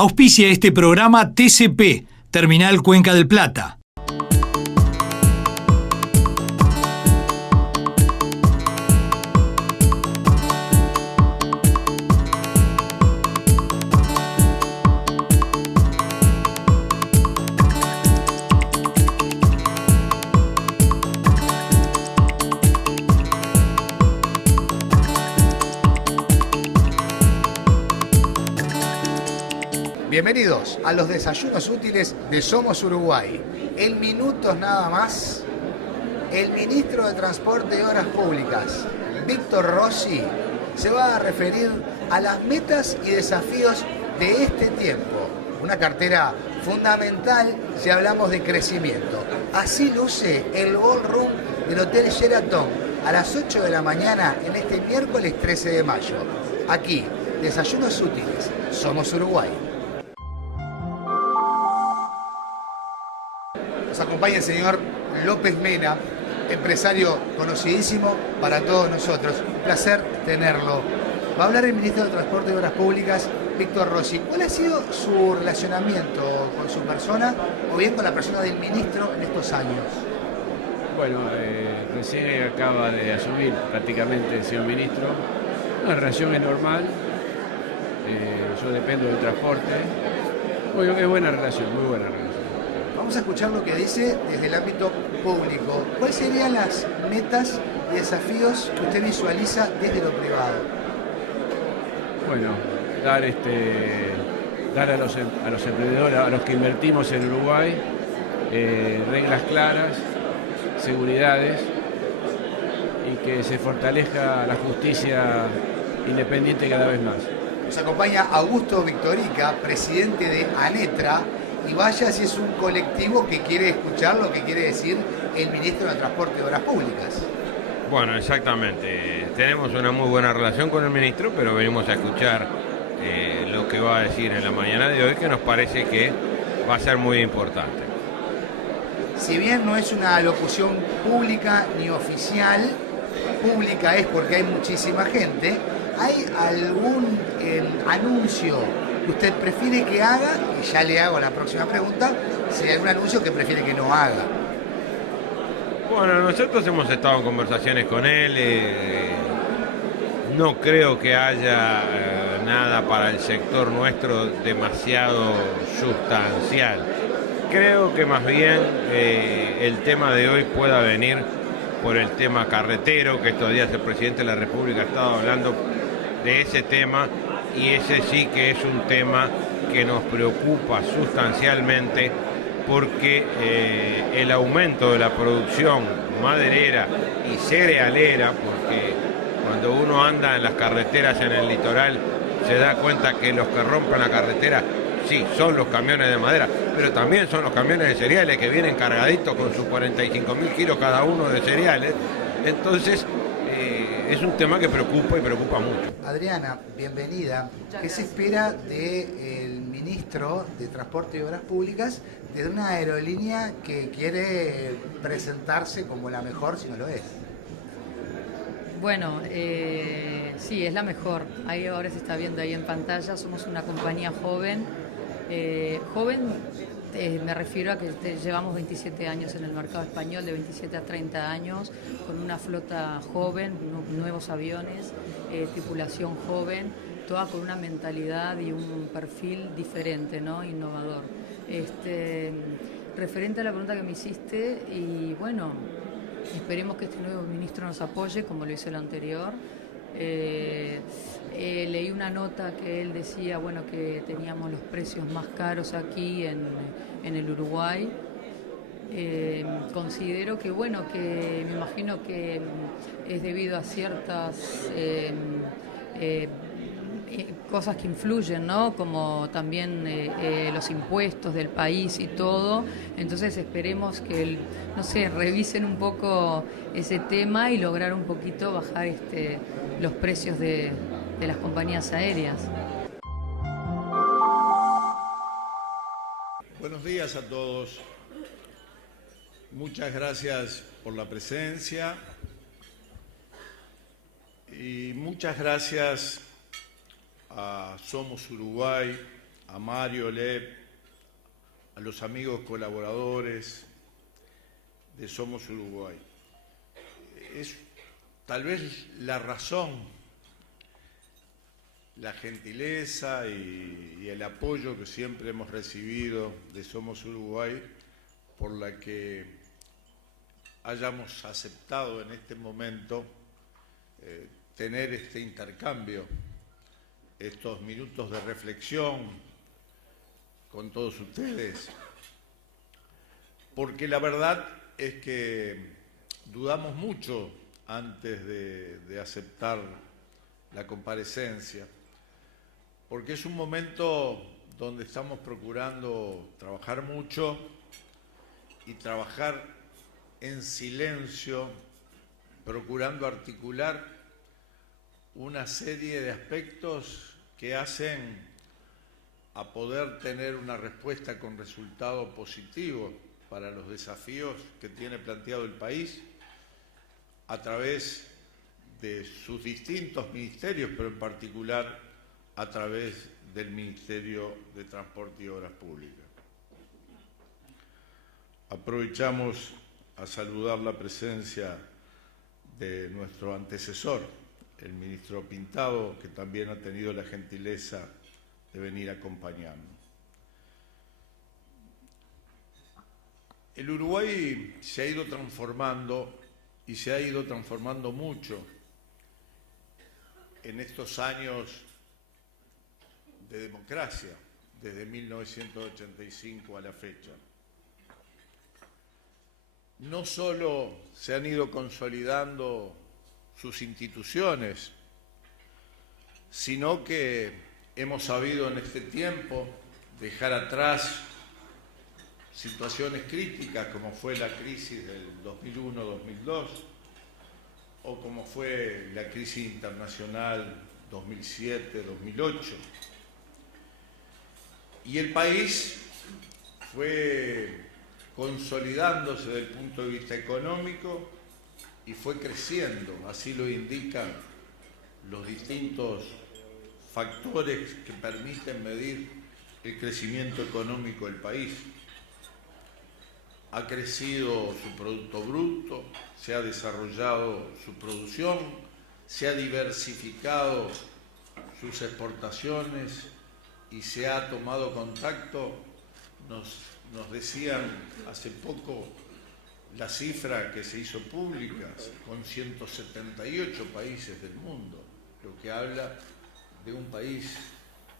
Auspicia este programa TCP, Terminal Cuenca del Plata. Bienvenidos a los desayunos útiles de Somos Uruguay. En minutos nada más, el ministro de Transporte y Obras Públicas, Víctor Rossi, se va a referir a las metas y desafíos de este tiempo. Una cartera fundamental si hablamos de crecimiento. Así luce el ballroom del Hotel Sheraton a las 8 de la mañana en este miércoles 13 de mayo. Aquí, desayunos útiles, Somos Uruguay. Nos acompaña el señor López Mena, empresario conocidísimo para todos nosotros. Un placer tenerlo. Va a hablar el ministro de Transporte y Obras Públicas, Víctor Rossi. ¿Cuál ha sido su relacionamiento con su persona o bien con la persona del ministro en estos años? Bueno, recién acaba de asumir prácticamente el señor ministro. La relación es normal. Yo dependo del transporte. Bueno, es buena relación, muy buena relación. Vamos a escuchar lo que dice desde el ámbito público. ¿Cuáles serían las metas y desafíos que usted visualiza desde lo privado? Bueno, dar a los emprendedores, a los que invertimos en Uruguay, reglas claras, seguridades y que se fortalezca la justicia independiente cada vez más. Nos acompaña Augusto Victorica, presidente de ANETRA. Y vaya si es un colectivo que quiere escuchar lo que quiere decir el ministro de Transporte y Obras Públicas. Bueno, exactamente. Tenemos una muy buena relación con el ministro, pero venimos a escuchar lo que va a decir en la mañana de hoy, que nos parece que va a ser muy importante. Si bien no es una locución pública ni oficial, pública es porque hay muchísima gente, ¿hay algún anuncio que usted prefiere que haga? Y ya le hago la próxima pregunta, si hay algún anuncio que prefiere que no haga. Bueno, nosotros hemos estado en conversaciones con él. No creo que haya nada para el sector nuestro demasiado sustancial. Creo que más bien el tema de hoy pueda venir por el tema carretero, que estos días el presidente de la República ha estado hablando de ese tema. Y ese sí que es un tema que nos preocupa sustancialmente porque el aumento de la producción maderera y cerealera, porque cuando uno anda en las carreteras en el litoral se da cuenta que los que rompen la carretera sí son los camiones de madera, pero también son los camiones de cereales que vienen cargaditos con sus 45.000 kilos cada uno de cereales. Entonces es un tema que preocupa y preocupa mucho. Adriana, bienvenida. ¿Qué se espera del ministro de Transporte y Obras Públicas de una aerolínea que quiere presentarse como la mejor, si no lo es? Bueno, sí, es la mejor. Ahí ahora se está viendo ahí en pantalla. Somos una compañía joven. Me refiero a que llevamos 27 años en el mercado español, de 27 a 30 años, con una flota joven, nuevos aviones, tripulación joven, toda con una mentalidad y un perfil diferente, ¿no? Innovador. Referente a la pregunta que me hiciste, y bueno, esperemos que este nuevo ministro nos apoye, como lo hizo el anterior. Leí una nota que él decía, bueno, que teníamos los precios más caros aquí en el Uruguay. Considero que, bueno, que me imagino que es debido a ciertas cosas que influyen, ¿no? Como también los impuestos del país y todo. Entonces esperemos que, no sé, revisen un poco ese tema y lograr un poquito bajar los precios de las compañías aéreas. Buenos días a todos. Muchas gracias por la presencia y muchas gracias a Somos Uruguay a Mario Lep, a los amigos colaboradores de Somos Uruguay. Es tal vez la razón, la gentileza y el apoyo que siempre hemos recibido de Somos Uruguay, por la que hayamos aceptado en este momento tener este intercambio, estos minutos de reflexión con todos ustedes, porque la verdad es que dudamos mucho antes de aceptar la comparecencia, porque es un momento donde estamos procurando trabajar mucho y trabajar en silencio, procurando articular una serie de aspectos que hacen a poder tener una respuesta con resultado positivo para los desafíos que tiene planteado el país a través de sus distintos ministerios, pero en particular a través del Ministerio de Transporte y Obras Públicas. Aprovechamos a saludar la presencia de nuestro antecesor, el ministro Pintado, que también ha tenido la gentileza de venir acompañando. El Uruguay se ha ido transformando y se ha ido transformando mucho en estos años de democracia, desde 1985 a la fecha. No solo se han ido consolidando sus instituciones, sino que hemos sabido en este tiempo dejar atrás situaciones críticas como fue la crisis del 2001-2002 o como fue la crisis internacional 2007-2008. Y el país fue consolidándose desde el punto de vista económico y fue creciendo, así lo indican los distintos factores que permiten medir el crecimiento económico del país. Ha crecido su Producto Bruto, se ha desarrollado su producción, se ha diversificado sus exportaciones y se ha tomado contacto. Nos decían hace poco la cifra que se hizo pública, con 178 países del mundo, lo que habla de un país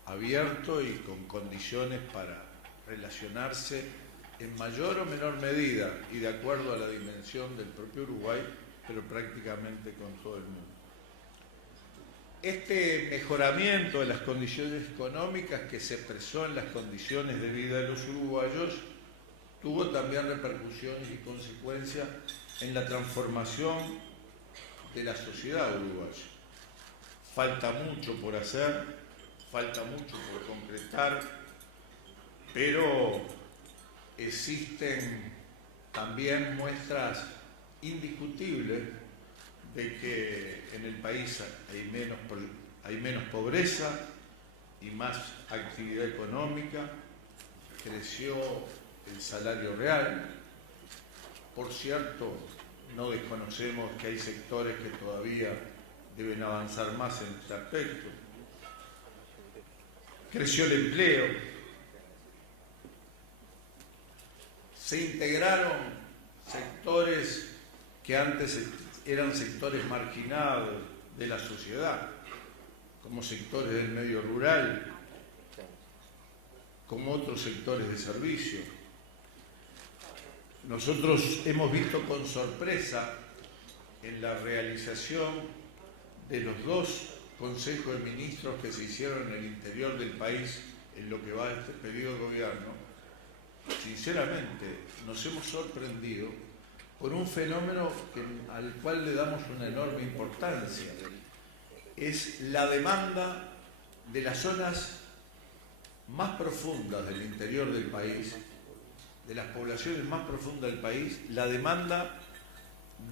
abierto y con condiciones para relacionarse en mayor o menor medida y de acuerdo a la dimensión del propio Uruguay, pero prácticamente con todo el mundo. Este mejoramiento de las condiciones económicas que se expresó en las condiciones de vida de los uruguayos tuvo también repercusiones y consecuencias en la transformación de la sociedad uruguaya. Falta mucho por hacer, falta mucho por concretar, pero existen también muestras indiscutibles de que en el país hay menos pobreza y más actividad económica, creció el salario real. Por cierto, no desconocemos que hay sectores que todavía deben avanzar más en este aspecto. Creció el empleo, se integraron sectores que antes eran sectores marginados de la sociedad, como sectores del medio rural, como otros sectores de servicio. Nosotros hemos visto con sorpresa en la realización de los 2 consejos de ministros que se hicieron en el interior del país en lo que va de este periodo de gobierno. Sinceramente, nos hemos sorprendido por un fenómeno al cual le damos una enorme importancia. Es la demanda de las zonas más profundas del interior del país, de las poblaciones más profundas del país, la demanda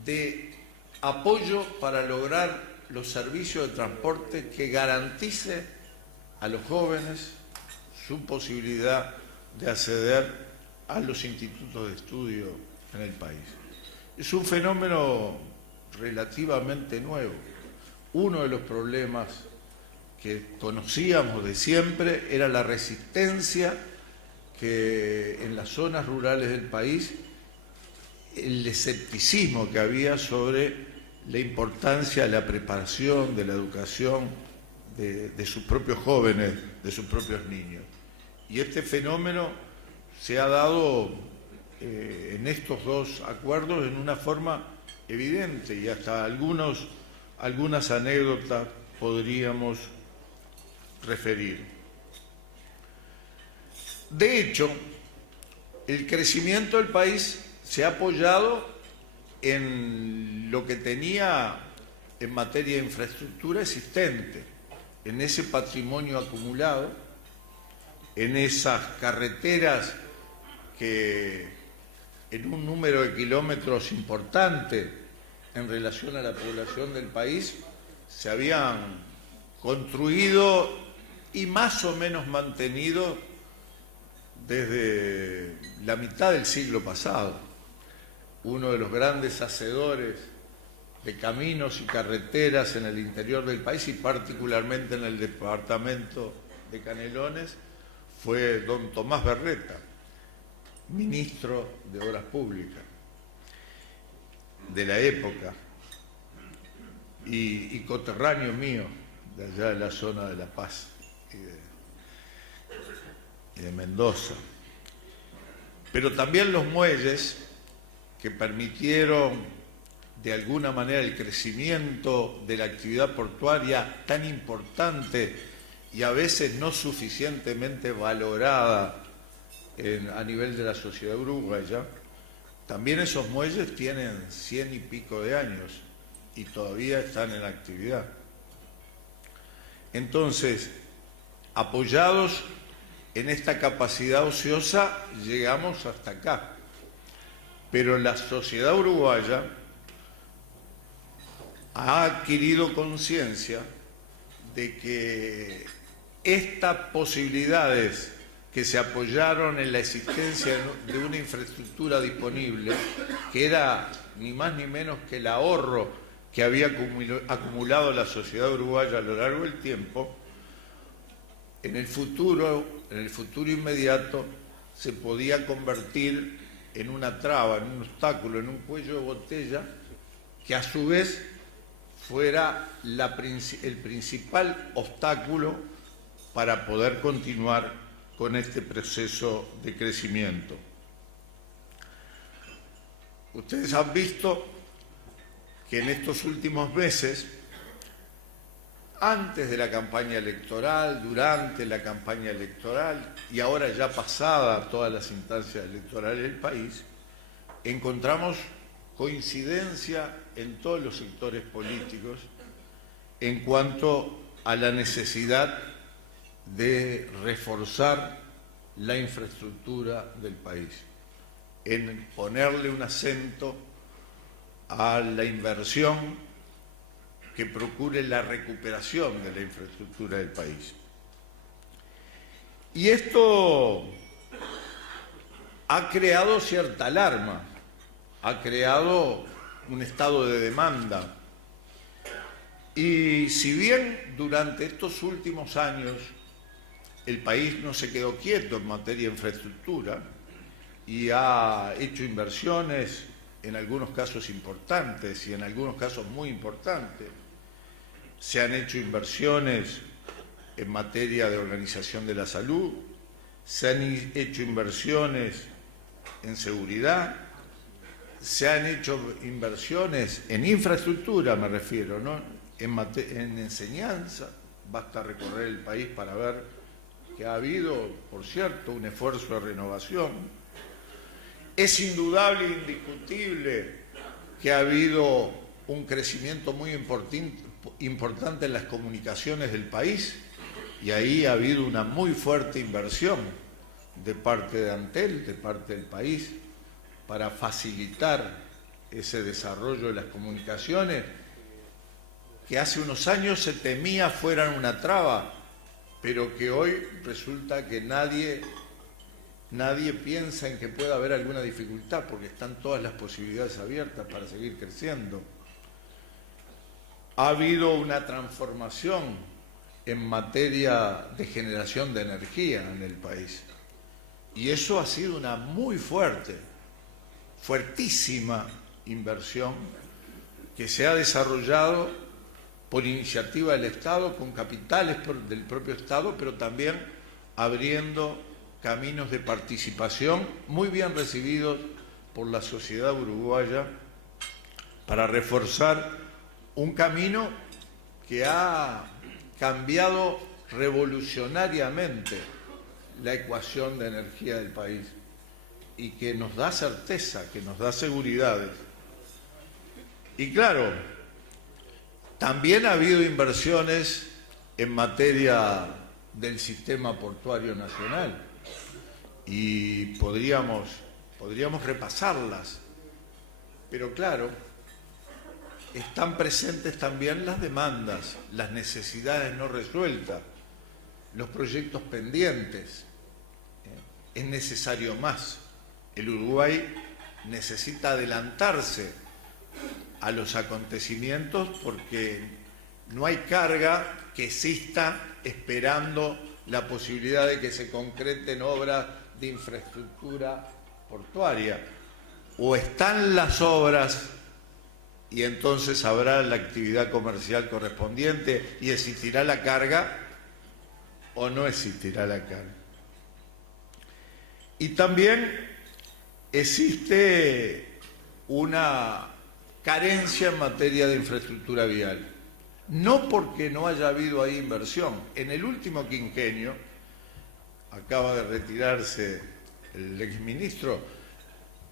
de apoyo para lograr los servicios de transporte que garantice a los jóvenes su posibilidad de acceder a los institutos de estudio en el país. Es un fenómeno relativamente nuevo. Uno de los problemas que conocíamos de siempre era la resistencia que en las zonas rurales del país, el escepticismo que había sobre la importancia de la preparación, de la educación de sus propios jóvenes, de sus propios niños. Y este fenómeno se ha dado en estos dos acuerdos en una forma evidente, y hasta algunas anécdotas podríamos referir. De hecho, el crecimiento del país se ha apoyado en lo que tenía en materia de infraestructura existente, en ese patrimonio acumulado, en esas carreteras que en un número de kilómetros importante en relación a la población del país se habían construido y más o menos mantenido desde la mitad del siglo pasado. Uno de los grandes hacedores de caminos y carreteras en el interior del país, y particularmente en el departamento de Canelones, fue don Tomás Berreta, ministro de Obras Públicas de la época y coterráneo mío de allá de la zona de La Paz y de Mendoza. Pero también los muelles que permitieron de alguna manera el crecimiento de la actividad portuaria tan importante y a veces no suficientemente valorada a nivel de la sociedad uruguaya. También esos muelles tienen 100 y pico de años y todavía están en actividad. Entonces, apoyados en esta capacidad ociosa, llegamos hasta acá. Pero la sociedad uruguaya ha adquirido conciencia de que estas posibilidades que se apoyaron en la existencia de una infraestructura disponible, que era ni más ni menos que el ahorro que había acumulado la sociedad uruguaya a lo largo del tiempo, en el futuro inmediato se podía convertir en una traba, en un obstáculo, en un cuello de botella, que a su vez fuera el principal obstáculo para poder continuar con este proceso de crecimiento. Ustedes han visto que en estos últimos meses, antes de la campaña electoral, durante la campaña electoral y ahora ya pasada todas las instancias electorales del país, encontramos coincidencia en todos los sectores políticos en cuanto a la necesidad de reforzar la infraestructura del país, en ponerle un acento a la inversión que procure la recuperación de la infraestructura del país. Y esto ha creado cierta alarma, ha creado un estado de demanda. Y si bien durante estos últimos años el país no se quedó quieto en materia de infraestructura y ha hecho inversiones, en algunos casos importantes y en algunos casos muy importantes, se han hecho inversiones en materia de organización de la salud, se han hecho inversiones en seguridad, se han hecho inversiones en infraestructura, me refiero, ¿no? En enseñanza. Basta recorrer el país para ver que ha habido, por cierto, un esfuerzo de renovación. Es indudable e indiscutible que ha habido un crecimiento muy importante en las comunicaciones del país, y ahí ha habido una muy fuerte inversión de parte de Antel, de parte del país, para facilitar ese desarrollo de las comunicaciones, que hace unos años se temía fueran una traba, pero que hoy resulta que nadie piensa en que pueda haber alguna dificultad, porque están todas las posibilidades abiertas para seguir creciendo. Ha habido una transformación en materia de generación de energía en el país, y eso ha sido una muy fuertísima inversión que se ha desarrollado por iniciativa del Estado, con capitales del propio Estado, pero también abriendo caminos de participación muy bien recibidos por la sociedad uruguaya para reforzar un camino que ha cambiado revolucionariamente la ecuación de energía del país y que nos da certeza, que nos da seguridades. Y claro, también ha habido inversiones en materia del sistema portuario nacional y podríamos repasarlas, pero claro, están presentes también las demandas, las necesidades no resueltas, los proyectos pendientes. Es necesario más. El Uruguay necesita adelantarse a los acontecimientos porque no hay carga que exista esperando la posibilidad de que se concreten obras de infraestructura portuaria. O están las obras y entonces habrá la actividad comercial correspondiente y existirá la carga, o no existirá la carga. Y también existe una carencia en materia de infraestructura vial. No porque no haya habido ahí inversión. En el último quinquenio, acaba de retirarse el exministro,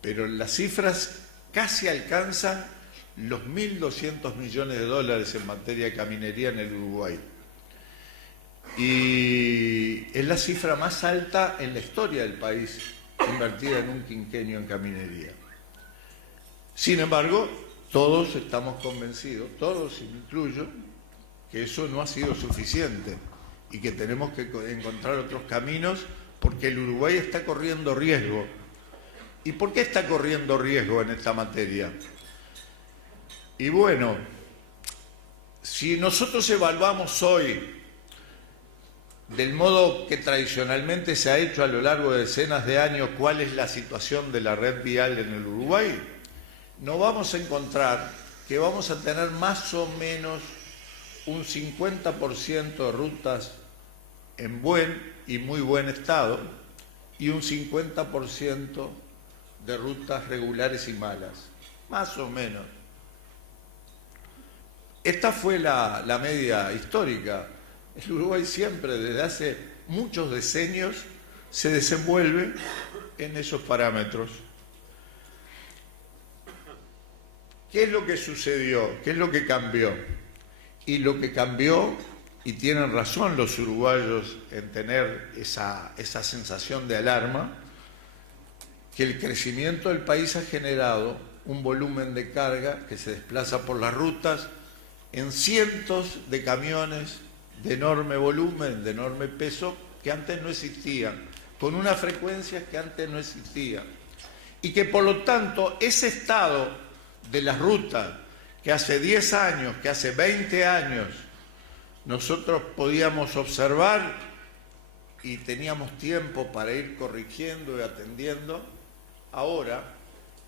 pero las cifras casi alcanzan los 1.200 millones de dólares en materia de caminería en el Uruguay. Y es la cifra más alta en la historia del país invertida en un quinquenio en caminería. Sin embargo, todos estamos convencidos, todos incluyo, que eso no ha sido suficiente y que tenemos que encontrar otros caminos porque el Uruguay está corriendo riesgo. ¿Y por qué está corriendo riesgo en esta materia? Y bueno, si nosotros evaluamos hoy del modo que tradicionalmente se ha hecho a lo largo de decenas de años cuál es la situación de la red vial en el Uruguay, nos vamos a encontrar que vamos a tener más o menos un 50% de rutas en buen y muy buen estado y un 50% de rutas regulares y malas, más o menos. Esta fue la media histórica. El Uruguay siempre, desde hace muchos decenios, se desenvuelve en esos parámetros. ¿Qué es lo que sucedió? ¿Qué es lo que cambió? Y lo que cambió, y tienen razón los uruguayos en tener esa sensación de alarma, que el crecimiento del país ha generado un volumen de carga que se desplaza por las rutas en cientos de camiones de enorme volumen, de enorme peso, que antes no existían, con una frecuencia que antes no existía. Y que por lo tanto ese estado de las rutas que hace 10 años, que hace 20 años, nosotros podíamos observar y teníamos tiempo para ir corrigiendo y atendiendo, ahora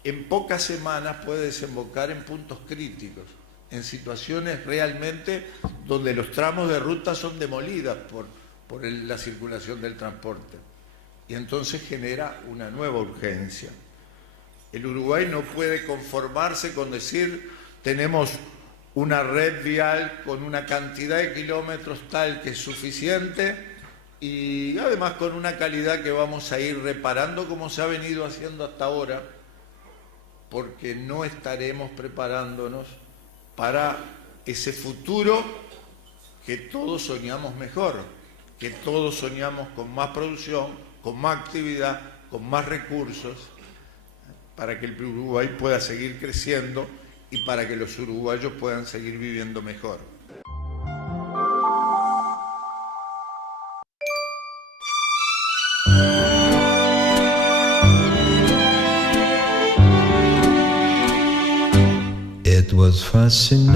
en pocas semanas puede desembocar en puntos críticos, en situaciones realmente donde los tramos de ruta son demolidas por la circulación del transporte. Y entonces genera una nueva urgencia. El Uruguay no puede conformarse con decir tenemos una red vial con una cantidad de kilómetros tal que es suficiente y además con una calidad que vamos a ir reparando como se ha venido haciendo hasta ahora, porque no estaremos preparándonos para ese futuro que todos soñamos mejor, que todos soñamos con más producción, con más actividad, con más recursos, para que el Uruguay pueda seguir creciendo y para que los uruguayos puedan seguir viviendo mejor. was fascination,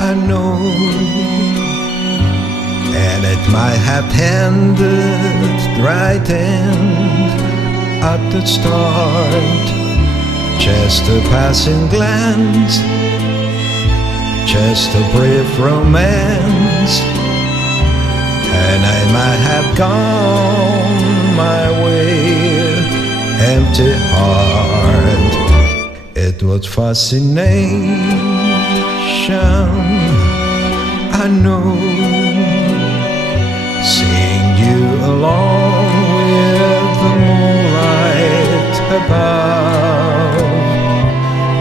I know, and it might have ended right end at the start. Just a passing glance, just a brief romance, and I might have gone my way, empty heart. It was fascination, I know, seeing you along with the moonlight above.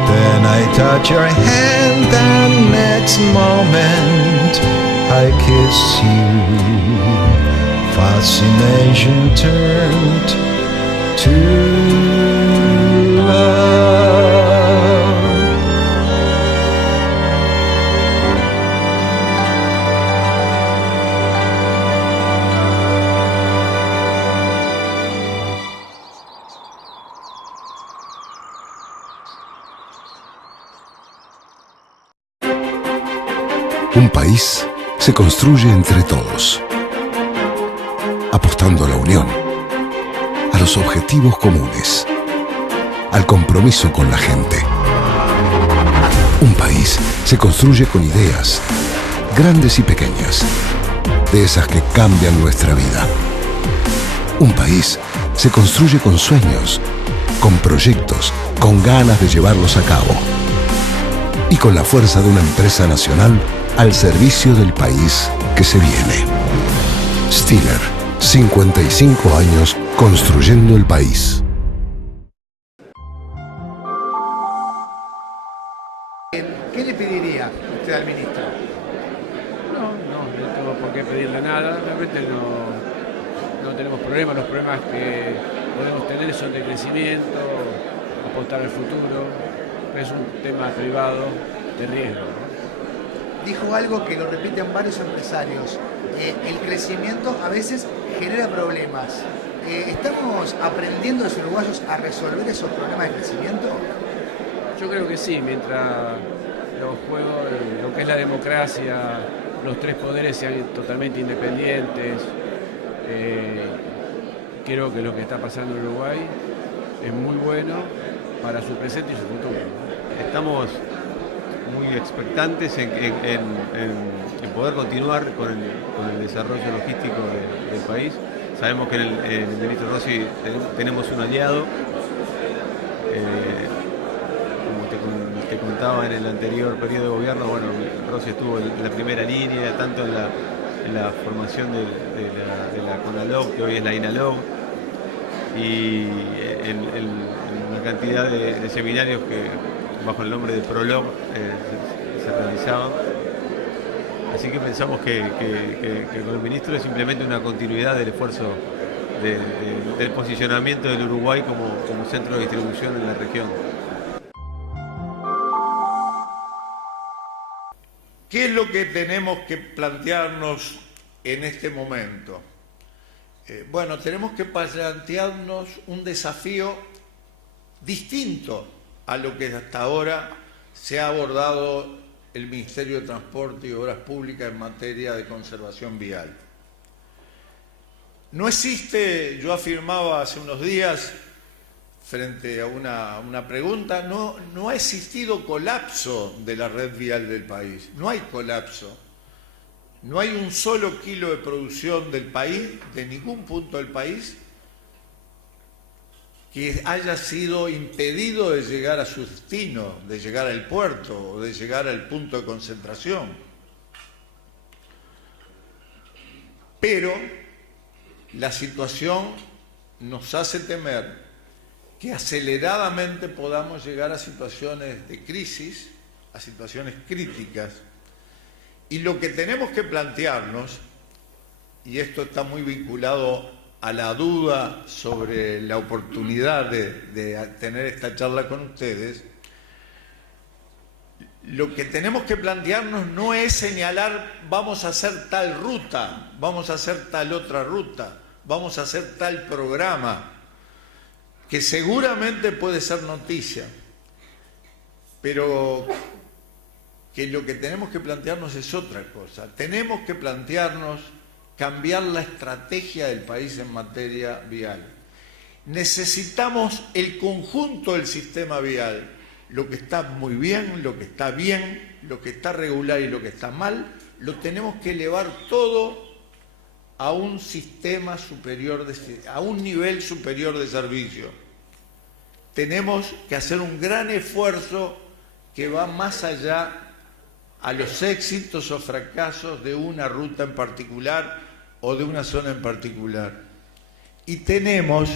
Then I touch your hand and next moment I kiss you. Fascination turned to love. Un país se construye entre todos, apostando a la unión, a los objetivos comunes, al compromiso con la gente. Un país se construye con ideas, grandes y pequeñas, de esas que cambian nuestra vida. Un país se construye con sueños, con proyectos, con ganas de llevarlos a cabo y con la fuerza de una empresa nacional al servicio del país que se viene. Stiller, 55 años construyendo el país. ¿Qué le pediría usted al ministro? No tengo por qué pedirle nada, realmente no tenemos problemas, los problemas que podemos tener son de crecimiento, apostar al futuro, es un tema privado de riesgo, ¿no? Dijo algo que lo repiten varios empresarios, el crecimiento a veces genera problemas. ¿Estamos aprendiendo los uruguayos a resolver esos problemas de crecimiento? Yo creo que sí, mientras los juegos, lo que es la democracia, los tres poderes sean totalmente independientes, creo que lo que está pasando en Uruguay es muy bueno para su presente y su futuro. Estamos muy expectantes en poder continuar con el desarrollo logístico del país. Sabemos que en el ministro Rossi tenemos un aliado. Como te contaba en el anterior periodo de gobierno, bueno, Rossi estuvo en la primera línea, tanto en la formación de la CONALOG, que hoy es la INALOG, y en la cantidad de seminarios que bajo el nombre de PROLOG se realizaban. Así que pensamos que con el ministro es simplemente una continuidad del esfuerzo del posicionamiento del Uruguay como centro de distribución en la región. ¿Qué es lo que tenemos que plantearnos en este momento? Bueno, tenemos que plantearnos un desafío distinto a lo que hasta ahora se ha abordado el Ministerio de Transporte y Obras Públicas en materia de conservación vial. No existe, yo afirmaba hace unos días, frente a una pregunta, no ha existido colapso de la red vial del país, no hay colapso. No hay un solo kilo de producción del país, de ningún punto del país, que haya sido impedido de llegar a su destino, de llegar al puerto o de llegar al punto de concentración. Pero la situación nos hace temer que aceleradamente podamos llegar a situaciones de crisis, a situaciones críticas. Y lo que tenemos que plantearnos, y esto está muy vinculado a la duda sobre la oportunidad de tener esta charla con ustedes, lo que tenemos que plantearnos no es señalar vamos a hacer tal ruta, vamos a hacer tal otra ruta, vamos a hacer tal programa, que seguramente puede ser noticia, pero que lo que tenemos que plantearnos es otra cosa. Tenemos que plantearnos cambiar la estrategia del país en materia vial. Necesitamos el conjunto del sistema vial, lo que está muy bien, lo que está bien, lo que está regular y lo que está mal, lo tenemos que elevar todo a un sistema superior, a un nivel superior de servicio. Tenemos que hacer un gran esfuerzo que va más allá a los éxitos o fracasos de una ruta en particular o de una zona en particular. Y tenemos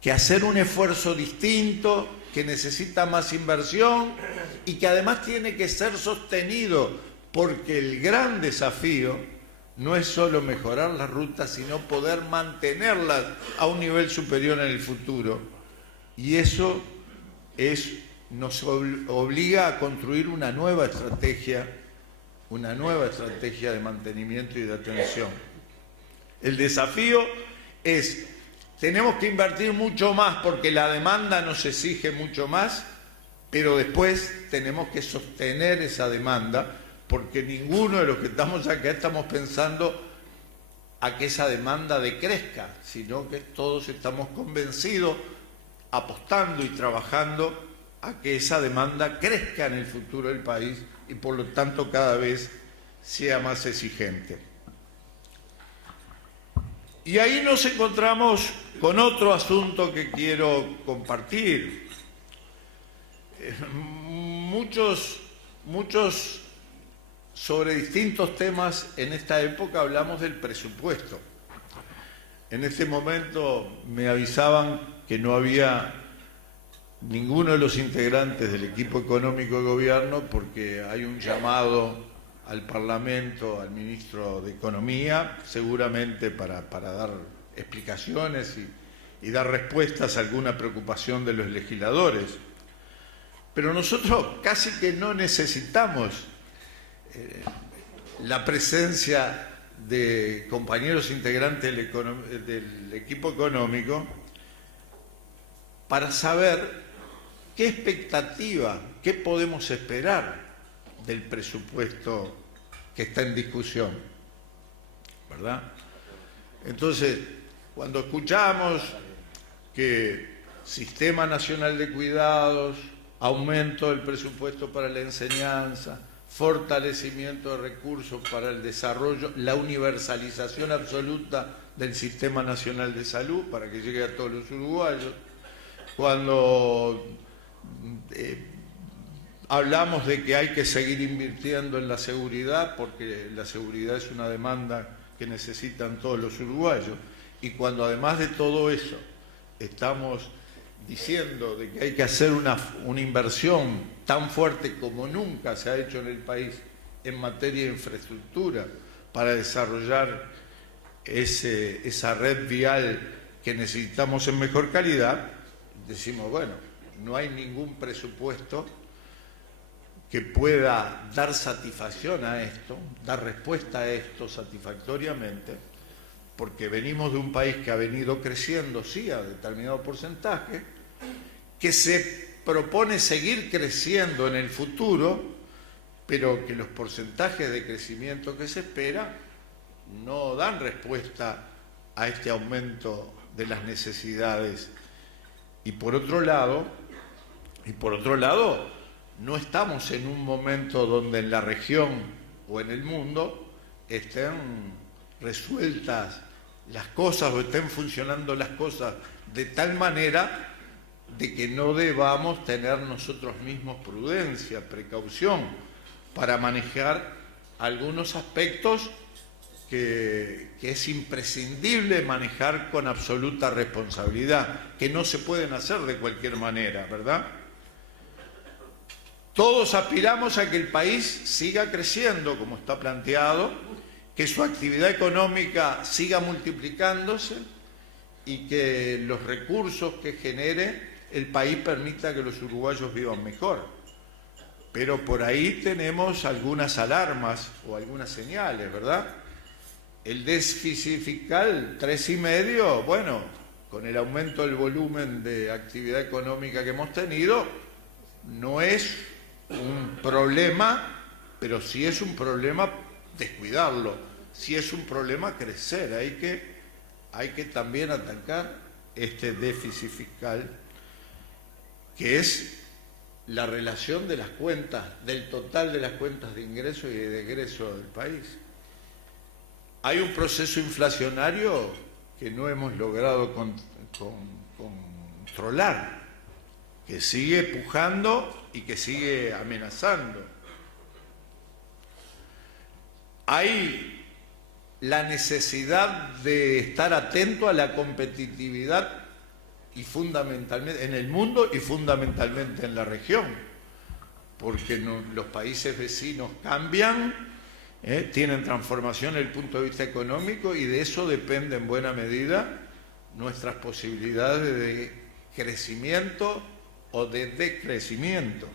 que hacer un esfuerzo distinto, que necesita más inversión y que además tiene que ser sostenido, porque el gran desafío no es solo mejorar las rutas, sino poder mantenerlas a un nivel superior en el futuro. Y eso nos obliga a construir una nueva estrategia de mantenimiento y de atención. El desafío es, tenemos que invertir mucho más porque la demanda nos exige mucho más, pero después tenemos que sostener esa demanda, porque ninguno de los que estamos acá estamos pensando a que esa demanda decrezca, sino que todos estamos convencidos, apostando y trabajando a que esa demanda crezca en el futuro del país y por lo tanto cada vez sea más exigente. Y ahí nos encontramos con otro asunto que quiero compartir. Muchos sobre distintos temas en esta época hablamos del presupuesto. En este momento me avisaban que no había ninguno de los integrantes del equipo económico de gobierno porque hay un llamado al Parlamento, al ministro de Economía, seguramente para dar explicaciones y dar respuestas a alguna preocupación de los legisladores. Pero nosotros casi que no necesitamos la presencia de compañeros integrantes del equipo económico para saber qué expectativa, qué podemos esperar del presupuesto que está en discusión, ¿verdad? Entonces, cuando escuchamos que Sistema Nacional de Cuidados, aumento del presupuesto para la enseñanza, fortalecimiento de recursos para el desarrollo, la universalización absoluta del Sistema Nacional de Salud para que llegue a todos los uruguayos, cuando hablamos de que hay que seguir invirtiendo en la seguridad porque la seguridad es una demanda que necesitan todos los uruguayos, y cuando además de todo eso estamos diciendo de que hay que hacer una inversión tan fuerte como nunca se ha hecho en el país en materia de infraestructura para desarrollar esa red vial que necesitamos en mejor calidad, decimos, bueno, no hay ningún presupuesto que pueda dar satisfacción a esto, dar respuesta a esto satisfactoriamente, porque venimos de un país que ha venido creciendo, sí, a determinado porcentaje, que se propone seguir creciendo en el futuro, pero que los porcentajes de crecimiento que se espera no dan respuesta a este aumento de las necesidades. Y por otro lado, no estamos en un momento donde en la región o en el mundo estén resueltas las cosas o estén funcionando las cosas de tal manera de que no debamos tener nosotros mismos prudencia, precaución para manejar algunos aspectos que es imprescindible manejar con absoluta responsabilidad, que no se pueden hacer de cualquier manera, ¿verdad? Todos aspiramos a que el país siga creciendo como está planteado, que su actividad económica siga multiplicándose y que los recursos que genere el país permita que los uruguayos vivan mejor. Pero por ahí tenemos algunas alarmas o algunas señales, ¿verdad? El déficit fiscal 3,5, bueno, con el aumento del volumen de actividad económica que hemos tenido, no es un problema, pero sí es un problema descuidarlo, sí es un problema crecer. Hay que también atacar este déficit fiscal, que es la relación de las cuentas, del total de las cuentas de ingreso y de egreso del país. Hay un proceso inflacionario que no hemos logrado controlar, que sigue pujando y que sigue amenazando. Hay la necesidad de estar atento a la competitividad y fundamentalmente en el mundo y fundamentalmente en la región, porque los países vecinos cambian, tienen transformación desde el punto de vista económico, y de eso depende en buena medida nuestras posibilidades de crecimiento o de decrecimiento.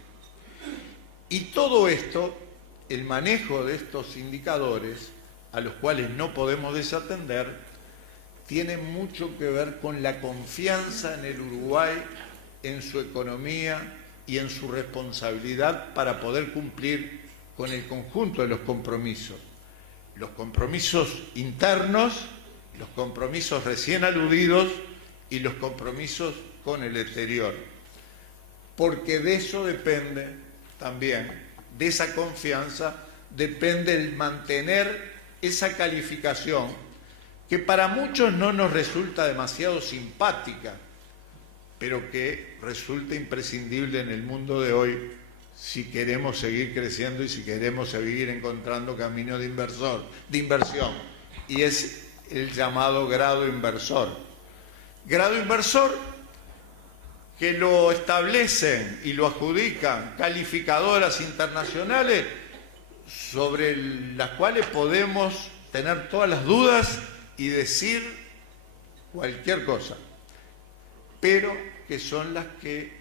Y todo esto, el manejo de estos indicadores, a los cuales no podemos desatender, tiene mucho que ver con la confianza en el Uruguay, en su economía y en su responsabilidad para poder cumplir con el conjunto de los compromisos internos, los compromisos recién aludidos y los compromisos con el exterior. Porque de eso depende también, de esa confianza, depende el mantener esa calificación que para muchos no nos resulta demasiado simpática, pero que resulta imprescindible en el mundo de hoy si queremos seguir creciendo y si queremos seguir encontrando caminos de inversión, y es el llamado grado inversor. Grado inversor que lo establecen y lo adjudican calificadoras internacionales sobre las cuales podemos tener todas las dudas y decir cualquier cosa, pero que son las que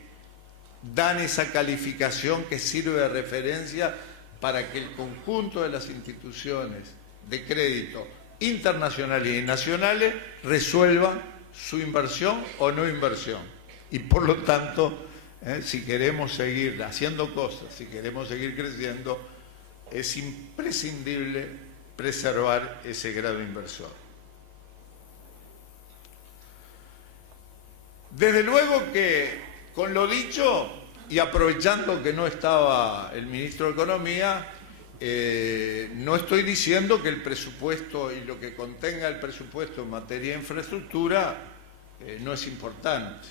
dan esa calificación que sirve de referencia para que el conjunto de las instituciones de crédito internacionales y nacionales resuelvan su inversión o no inversión. Y por lo tanto, si queremos seguir haciendo cosas, si queremos seguir creciendo, es imprescindible preservar ese grado inversor. Desde luego que, con lo dicho, y aprovechando que no estaba el ministro de Economía, no estoy diciendo que el presupuesto y lo que contenga el presupuesto en materia de infraestructura no es importante.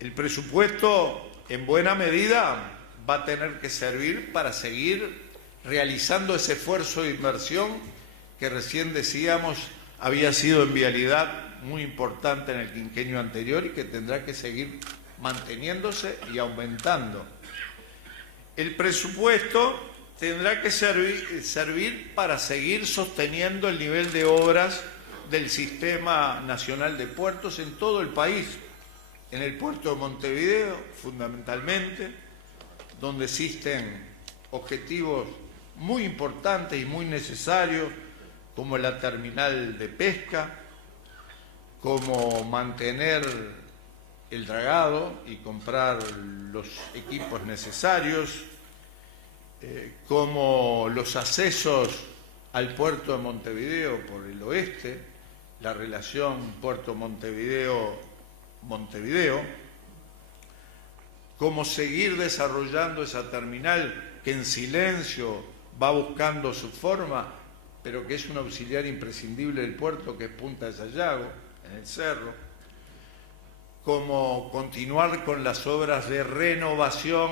El presupuesto, en buena medida, va a tener que servir para seguir realizando ese esfuerzo de inversión que recién decíamos había sido en vialidad muy importante en el quinquenio anterior y que tendrá que seguir manteniéndose y aumentando. El presupuesto tendrá que servir para seguir sosteniendo el nivel de obras del Sistema Nacional de Puertos en todo el país, en el puerto de Montevideo fundamentalmente, donde existen objetivos muy importantes y muy necesarios, como la terminal de pesca, como mantener el dragado y comprar los equipos necesarios, como los accesos al puerto de Montevideo por el oeste, la relación puerto Montevideo, como seguir desarrollando esa terminal que en silencio va buscando su forma, pero que es un auxiliar imprescindible del puerto, que es Punta de Sayago, en el cerro, como continuar con las obras de renovación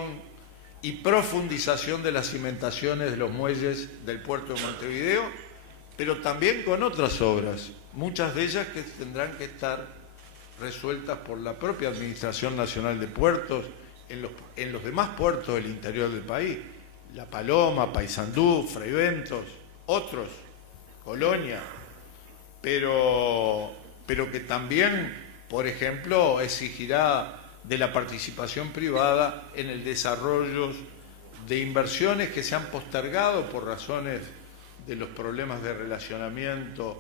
y profundización de las cimentaciones de los muelles del puerto de Montevideo, pero también con otras obras, muchas de ellas que tendrán que estar resueltas por la propia Administración Nacional de Puertos en los demás puertos del interior del país, La Paloma, Paysandú, Fraiventos, otros, Colonia, pero que también, por ejemplo, exigirá de la participación privada en el desarrollo de inversiones que se han postergado por razones de los problemas de relacionamiento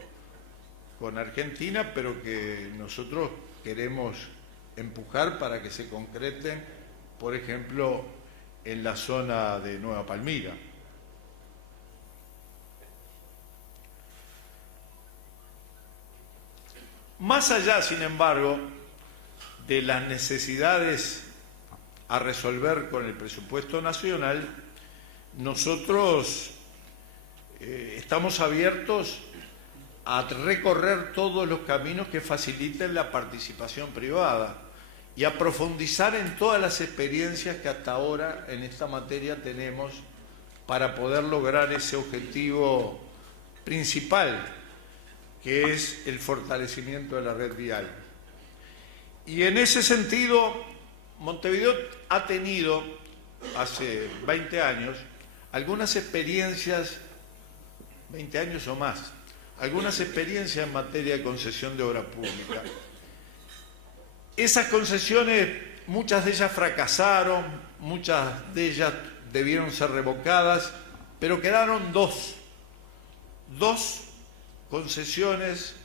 con Argentina, pero que nosotros queremos empujar para que se concreten por ejemplo, en la zona de Nueva Palmira. Más allá, sin embargo, de las necesidades a resolver con el presupuesto nacional, nosotros estamos abiertos a recorrer todos los caminos que faciliten la participación privada y a profundizar en todas las experiencias que hasta ahora en esta materia tenemos para poder lograr ese objetivo principal, que es el fortalecimiento de la red vial. Y en ese sentido, Montevideo ha tenido, hace 20 años, algunas experiencias, 20 años o más, algunas experiencias en materia de concesión de obra pública. Esas concesiones, muchas de ellas fracasaron, muchas de ellas debieron ser revocadas, pero quedaron dos concesiones,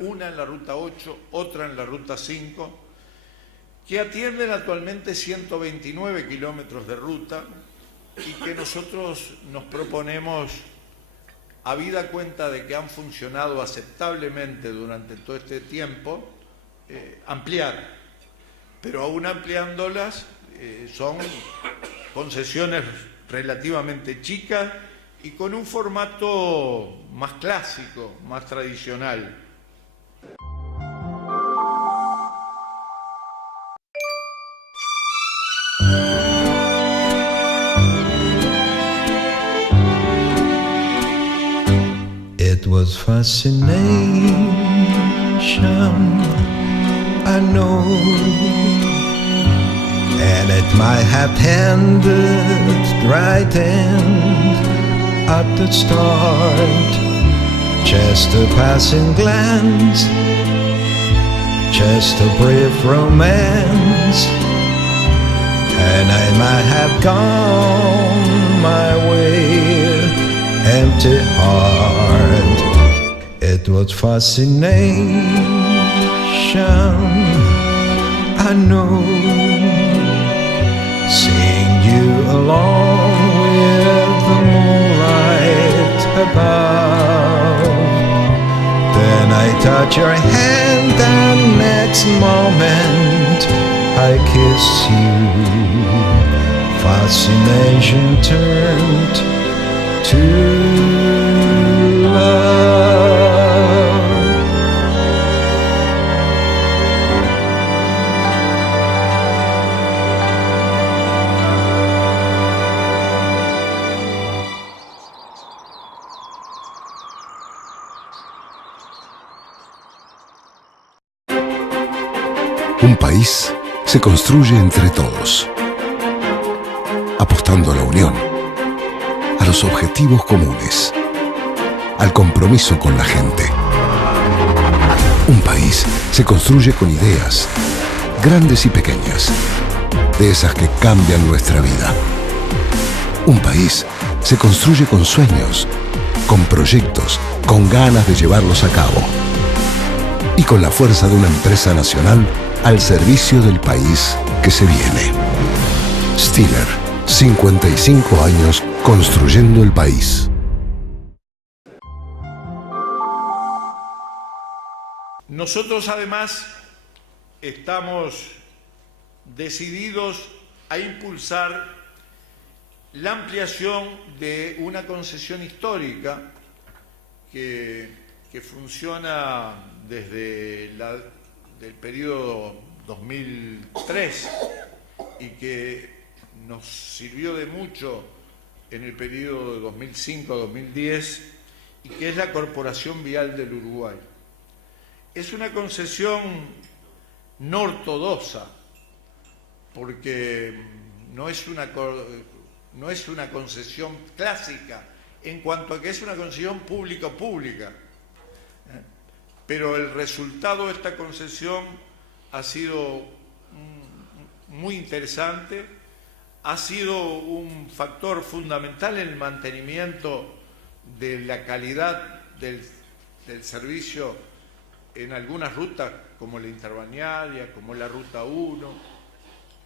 una en la Ruta 8, otra en la Ruta 5, que atienden actualmente 129 kilómetros de ruta y que nosotros nos proponemos, habida cuenta de que han funcionado aceptablemente durante todo este tiempo, ampliar. Pero aún ampliándolas, son concesiones relativamente chicas y con un formato más clásico, más tradicional. It was fascination, I know, and it might have ended right in at the start. Just a passing glance, just a brief romance, and I might have gone my way, empty heart. It was fascination, I know, seeing you along with the moonlight above. Then I touch your hand and next moment I kiss you. Fascination turned to love. Un país se construye entre todos, apostando a la unión, a los objetivos comunes, al compromiso con la gente. Un país se construye con ideas, grandes y pequeñas, de esas que cambian nuestra vida. Un país se construye con sueños, con proyectos, con ganas de llevarlos a cabo y con la fuerza de una empresa nacional al servicio del país que se viene. Stiller, 55 años construyendo el país. Nosotros además estamos decididos a impulsar la ampliación de una concesión histórica que funciona desde del periodo 2003 y que nos sirvió de mucho en el periodo de 2005 a 2010 y que es la Corporación Vial del Uruguay. Es una concesión no ortodoxa porque no es una concesión clásica en cuanto a que es una concesión público-pública. Pero el resultado de esta concesión ha sido muy interesante, ha sido un factor fundamental en el mantenimiento de la calidad del servicio en algunas rutas como la interbalnearia, como la Ruta 1,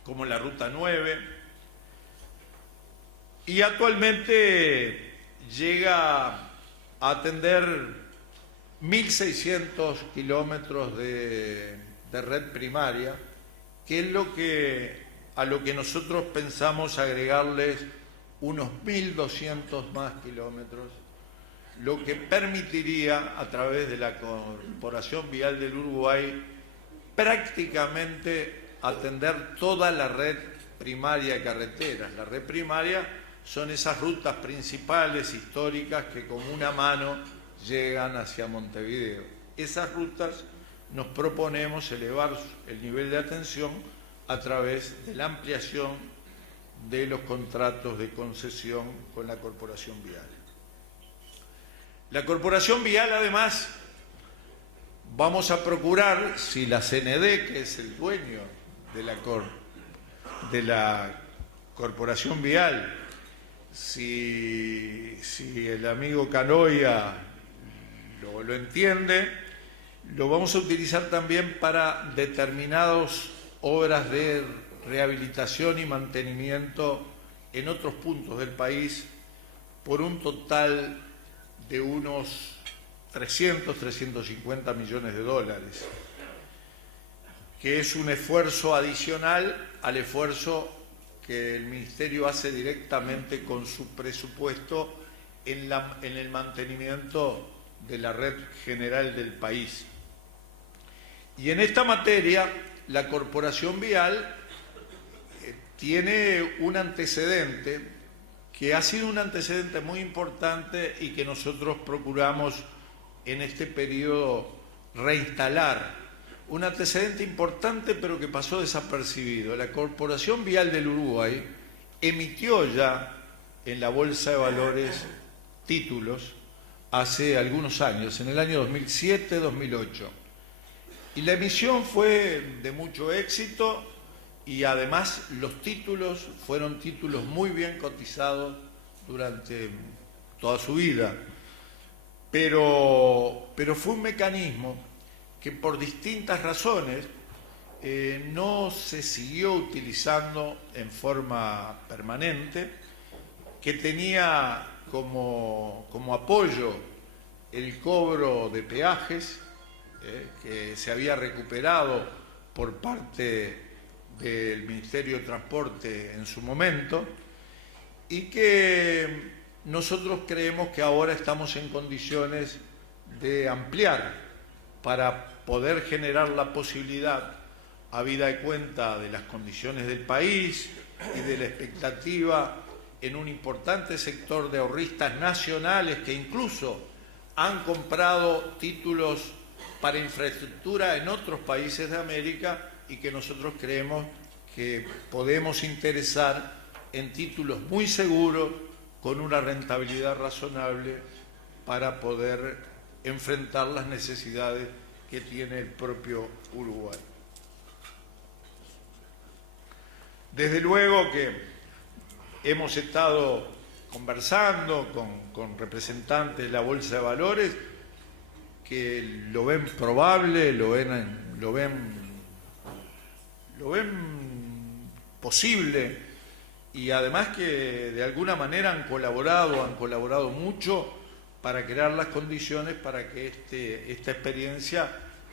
como la Ruta 9, y actualmente llega a atender 1.600 kilómetros de red primaria, que es a lo que nosotros pensamos agregarles unos 1.200 más kilómetros, lo que permitiría a través de la Corporación Vial del Uruguay prácticamente atender toda la red primaria de carreteras. La red primaria son esas rutas principales históricas que con una mano llegan hacia Montevideo. Esas rutas nos proponemos elevar el nivel de atención a través de la ampliación de los contratos de concesión con la Corporación Vial. La Corporación Vial, además, vamos a procurar, si la CND, que es el dueño de la Corporación Vial, si el amigo Canoia lo entiende, lo vamos a utilizar también para determinadas obras de rehabilitación y mantenimiento en otros puntos del país por un total de unos 350 millones de dólares, que es un esfuerzo adicional al esfuerzo que el Ministerio hace directamente con su presupuesto en el mantenimiento de la red general del país. Y en esta materia, la Corporación Vial tiene un antecedente que ha sido un antecedente muy importante y que nosotros procuramos en este periodo reinstalar. Un antecedente importante pero que pasó desapercibido. La Corporación Vial del Uruguay emitió ya en la Bolsa de Valores títulos hace algunos años, en el año 2007-2008. Y la emisión fue de mucho éxito y además los títulos fueron títulos muy bien cotizados durante toda su vida. Pero fue un mecanismo que por distintas razones no se siguió utilizando en forma permanente, que tenía como apoyo el cobro de peajes, que se había recuperado por parte del Ministerio de Transporte en su momento, y que nosotros creemos que ahora estamos en condiciones de ampliar para poder generar la posibilidad, habida de cuenta de las condiciones del país y de la expectativa en un importante sector de ahorristas nacionales que incluso han comprado títulos para infraestructura en otros países de América, y que nosotros creemos que podemos interesar en títulos muy seguros con una rentabilidad razonable para poder enfrentar las necesidades que tiene el propio Uruguay. Desde luego que hemos estado conversando con representantes de la Bolsa de Valores que lo ven probable, lo ven posible, y además que de alguna manera han colaborado mucho para crear las condiciones para que esta experiencia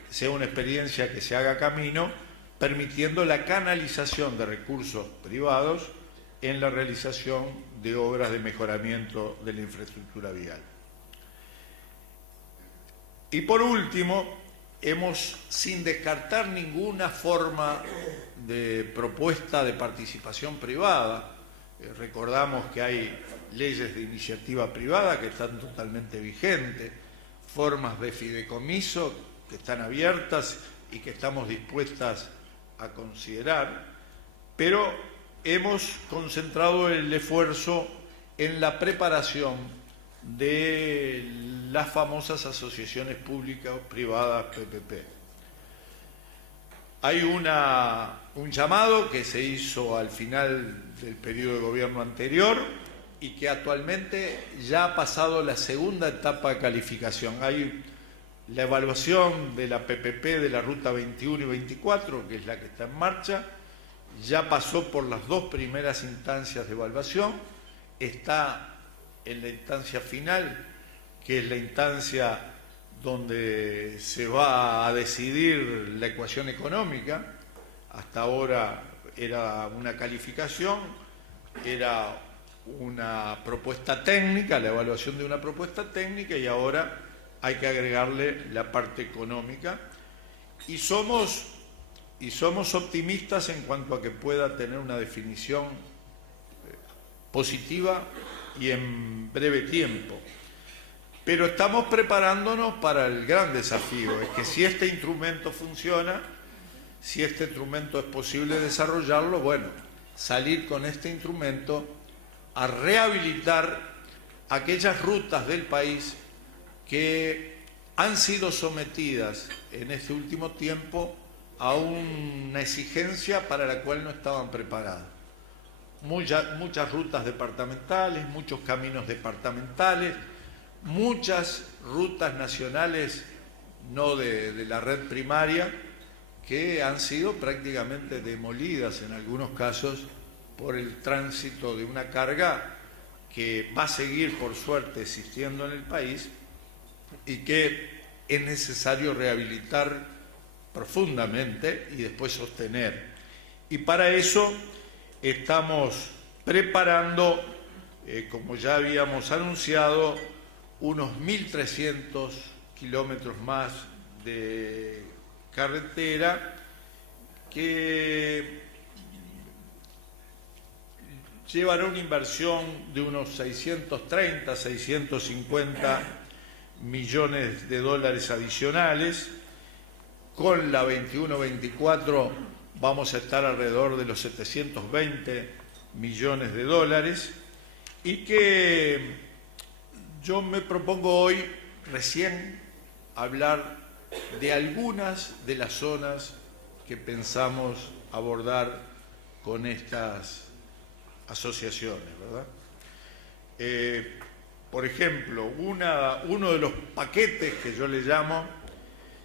sea una experiencia que se haga camino, permitiendo la canalización de recursos privados en la realización de obras de mejoramiento de la infraestructura vial. Y por último, hemos, sin descartar ninguna forma de propuesta de participación privada, recordamos que hay leyes de iniciativa privada que están totalmente vigentes, formas de fideicomiso que están abiertas y que estamos dispuestas a considerar, pero hemos concentrado el esfuerzo en la preparación de las famosas asociaciones públicas privadas PPP. Hay un llamado que se hizo al final del periodo de gobierno anterior y que actualmente ya ha pasado la segunda etapa de calificación. Hay la evaluación de la PPP de la Ruta 21 y 24, que es la que está en marcha, ya pasó por las 2 primeras instancias de evaluación, está en la instancia final, que es la instancia donde se va a decidir la ecuación económica. Hasta ahora era una calificación, era una propuesta técnica, la evaluación de una propuesta técnica, y ahora hay que agregarle la parte económica. Y somos optimistas en cuanto a que pueda tener una definición positiva y en breve tiempo. Pero estamos preparándonos para el gran desafío, es que si este instrumento funciona, si este instrumento es posible desarrollarlo, bueno, salir con este instrumento a rehabilitar aquellas rutas del país que han sido sometidas en este último tiempo a una exigencia para la cual no estaban preparadas. Muchas rutas departamentales, muchos caminos departamentales, muchas rutas nacionales no de la red primaria, que han sido prácticamente demolidas en algunos casos por el tránsito de una carga que va a seguir, por suerte, existiendo en el país y que es necesario rehabilitar profundamente y después sostener. Y para eso estamos preparando, como ya habíamos anunciado, unos 1.300 kilómetros más de carretera que llevará una inversión de unos 630, 650 millones de dólares adicionales. Con la 21-24 vamos a estar alrededor de los 720 millones de dólares, y que yo me propongo hoy recién hablar de algunas de las zonas que pensamos abordar con estas asociaciones, ¿verdad? Por ejemplo, uno de los paquetes que yo le llamo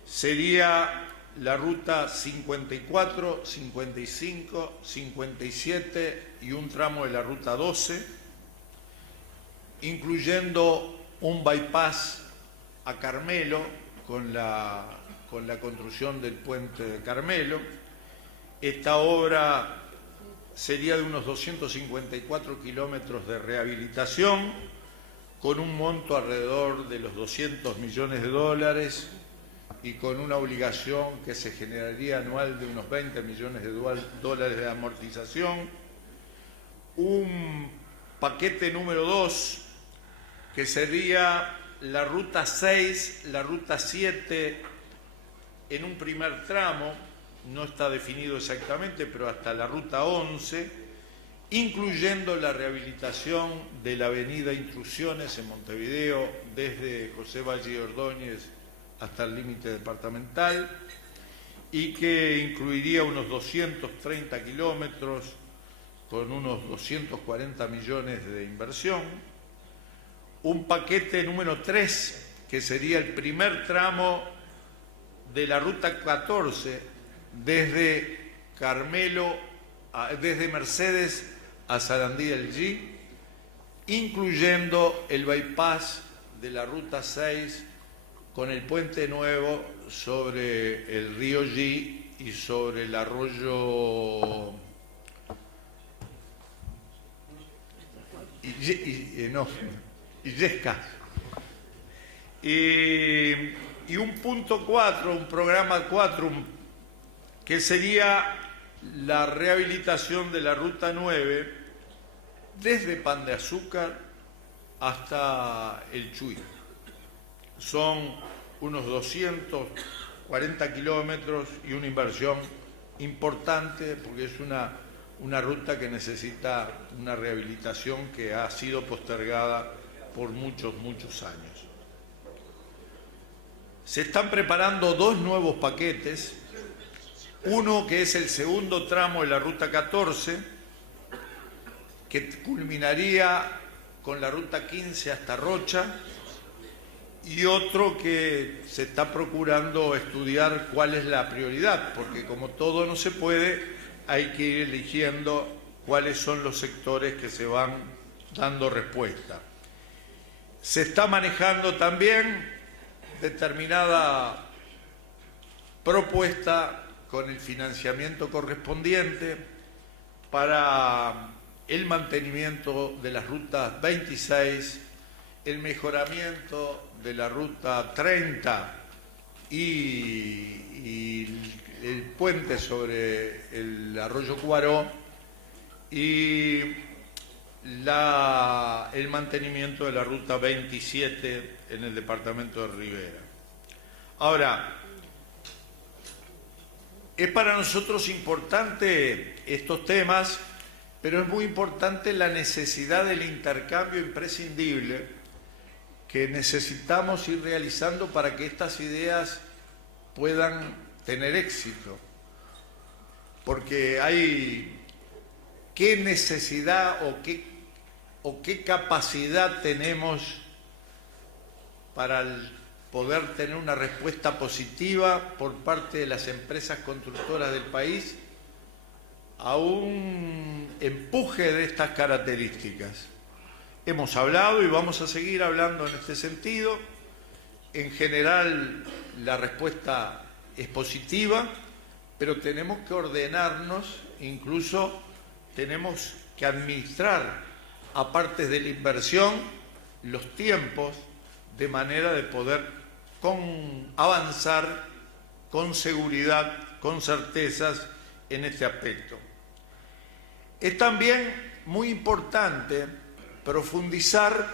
sería la ruta 54, 55, 57 y un tramo de la ruta 12, incluyendo un bypass a Carmelo con la construcción del puente de Carmelo. Esta obra sería de unos 254 kilómetros de rehabilitación, con un monto alrededor de los 200 millones de dólares y con una obligación que se generaría anual de unos 20 millones de dólares de amortización. Un paquete número 2, que sería la ruta 6, la ruta 7, en un primer tramo, no está definido exactamente, pero hasta la ruta 11, incluyendo la rehabilitación de la avenida Intrusiones en Montevideo, desde José Valle Ordóñez hasta el límite departamental, y que incluiría unos 230 kilómetros con unos 240 millones de inversión. Un paquete número 3, que sería el primer tramo de la ruta 14, desde Mercedes a Sarandí del G, incluyendo el bypass de la ruta 6 con el puente nuevo sobre el río G y sobre el arroyo Illescas. Y un punto 4, un programa 4, que sería la rehabilitación de la ruta 9 desde Pan de Azúcar hasta el Chuy. Son unos 240 kilómetros y una inversión importante, porque es una ruta que necesita una rehabilitación que ha sido postergada por muchos años. Se están preparando 2 nuevos paquetes, uno que es el segundo tramo de la ruta 14, que culminaría con la ruta 15 hasta Rocha, y otro que se está procurando estudiar cuál es la prioridad, porque como todo no se puede, hay que ir eligiendo cuáles son los sectores que se van dando respuesta. Se está manejando también determinada propuesta con el financiamiento correspondiente para el mantenimiento de las rutas 26, el mejoramiento de la ruta 30 y el puente sobre el arroyo Cuaró y el mantenimiento de la ruta 27 en el departamento de Rivera. Ahora, es para nosotros importante estos temas, pero es muy importante la necesidad del intercambio imprescindible que necesitamos ir realizando para que estas ideas puedan tener éxito. Porque hay qué necesidad o qué capacidad tenemos para poder tener una respuesta positiva por parte de las empresas constructoras del país a un empuje de estas características. Hemos hablado y vamos a seguir hablando en este sentido. En general, la respuesta es positiva, pero tenemos que ordenarnos, incluso tenemos que administrar, aparte de la inversión, los tiempos, de manera de poder avanzar con seguridad, con certezas en este aspecto. Es también muy importante profundizar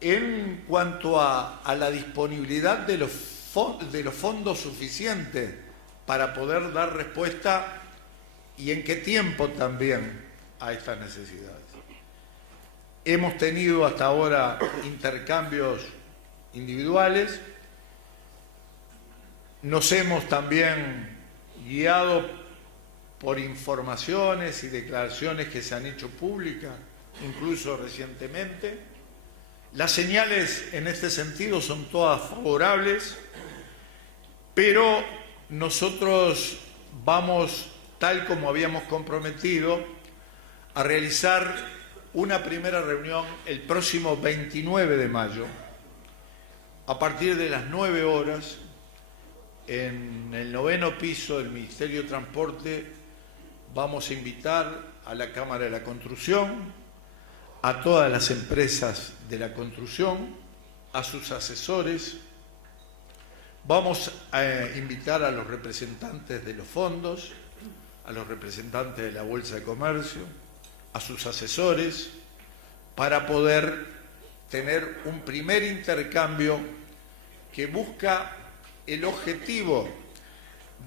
en cuanto a la disponibilidad de los fondos suficientes para poder dar respuesta y en qué tiempo también a estas necesidades. Hemos tenido hasta ahora intercambios individuales, nos hemos también guiado por informaciones y declaraciones que se han hecho públicas, incluso recientemente. Las señales en este sentido son todas favorables, pero nosotros vamos, tal como habíamos comprometido, a realizar una primera reunión el próximo 29 de mayo, a partir de las 9 horas, en el 9º piso del Ministerio de Transporte. Vamos a invitar a la Cámara de la Construcción, a todas las empresas de la construcción, a sus asesores. Vamos a invitar a los representantes de los fondos, a los representantes de la Bolsa de Comercio, a sus asesores, para poder tener un primer intercambio que busca el objetivo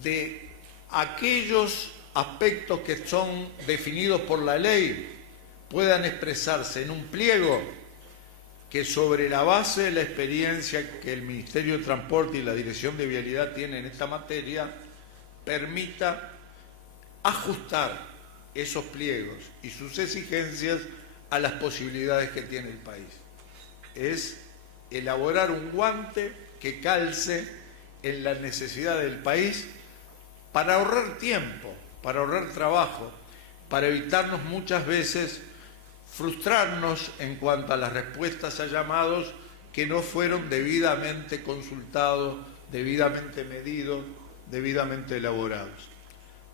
de aquellos aspectos que son definidos por la ley puedan expresarse en un pliego que, sobre la base de la experiencia que el Ministerio de Transporte y la Dirección de Vialidad tienen en esta materia, permita ajustar esos pliegos y sus exigencias a las posibilidades que tiene el país. Es elaborar un guante que calce en la necesidad del país para ahorrar tiempo, para ahorrar trabajo, para evitarnos muchas veces frustrarnos en cuanto a las respuestas a llamados que no fueron debidamente consultados, debidamente medidos, debidamente elaborados.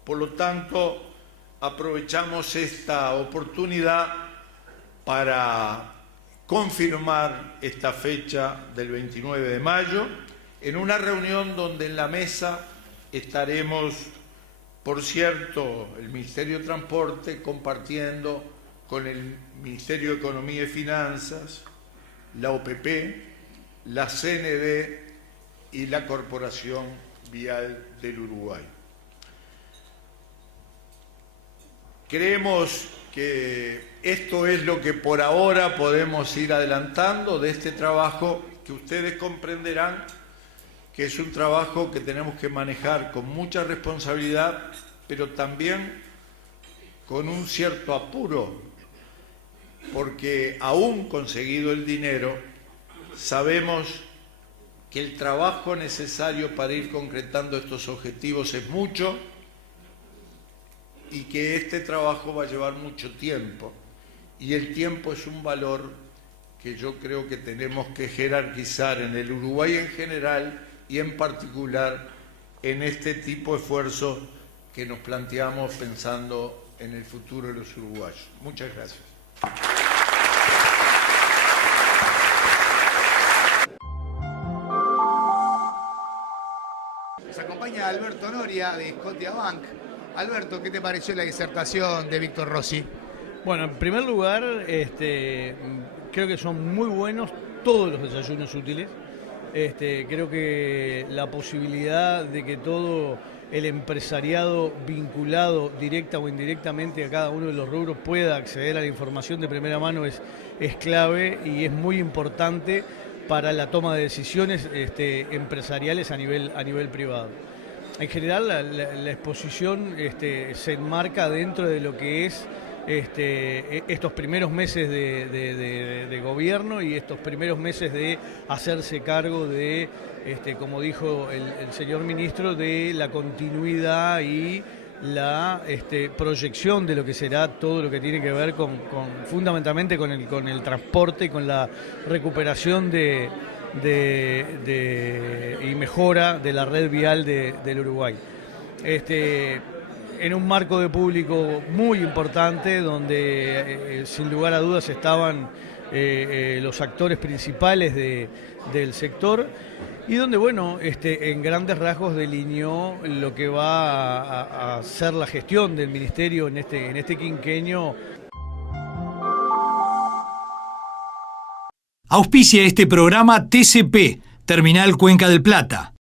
Por lo tanto, aprovechamos esta oportunidad para confirmar esta fecha del 29 de mayo en una reunión donde en la mesa estaremos, por cierto, el Ministerio de Transporte compartiendo con el Ministerio de Economía y Finanzas, la OPP, la CND y la Corporación Vial del Uruguay. Creemos que esto es lo que por ahora podemos ir adelantando de este trabajo, que ustedes comprenderán que es un trabajo que tenemos que manejar con mucha responsabilidad, pero también con un cierto apuro, porque aún conseguido el dinero, sabemos que el trabajo necesario para ir concretando estos objetivos es mucho y que este trabajo va a llevar mucho tiempo. Y el tiempo es un valor que yo creo que tenemos que jerarquizar en el Uruguay en general y en particular en este tipo de esfuerzos que nos planteamos pensando en el futuro de los uruguayos. Muchas gracias. Nos acompaña Alberto Noria de Scotiabank. Alberto, ¿qué te pareció la disertación de Víctor Rossi? Bueno, en primer lugar, creo que son muy buenos todos los desayunos útiles. Creo que la posibilidad de que todo el empresariado vinculado directa o indirectamente a cada uno de los rubros pueda acceder a la información de primera mano es clave y es muy importante para la toma de decisiones empresariales a nivel privado. En general, la exposición se enmarca dentro de lo que es estos primeros meses de gobierno y estos primeros meses de hacerse cargo de, como dijo el señor ministro, de la continuidad y la proyección de lo que será todo lo que tiene que ver fundamentalmente con el transporte y con la recuperación y mejora de la red vial del Uruguay. En un marco de público muy importante donde sin lugar a dudas estaban los actores principales del sector y donde, bueno, en grandes rasgos delineó lo que va a ser la gestión del ministerio en este quinquenio. Auspicia este programa TCP, Terminal Cuenca del Plata.